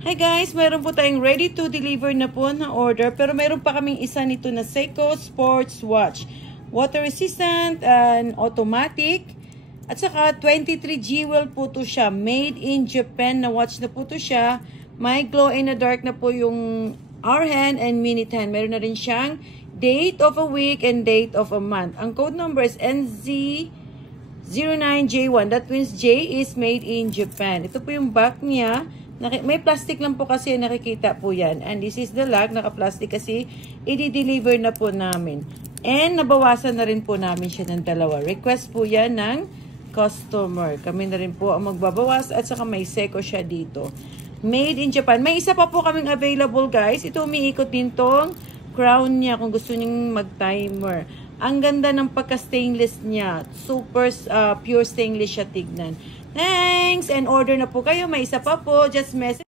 Hi guys, meron po tayong ready to deliver na po na order. Pero meron pa kaming isa nito na Seiko Sports Watch. Water resistant and automatic. At saka 23 jewel po to siya. Made in Japan na watch na po to siya. May glow in the dark na po yung hour hand and minute hand. Meron na rin siyang date of a week and date of a month. Ang code number is NZ09J1. That means J is made in Japan. Ito po yung back niya. May plastic lang po kasi nakikita po yan. And this is the lock. Naka-plastic kasi i-deliver na po namin. And nabawasan na rin po namin siya ng dalawa. Request po yan ng customer. Kami na rin po ang magbabawas at saka may Seiko siya dito. Made in Japan. May isa pa po kaming available guys. Ito umiikot din tong crown niya kung gusto nyong mag-timer. Ang ganda ng pagka-stainless niya. Super pure stainless siya tignan. Thanks! And order na po kayo. May isa pa po. Just message.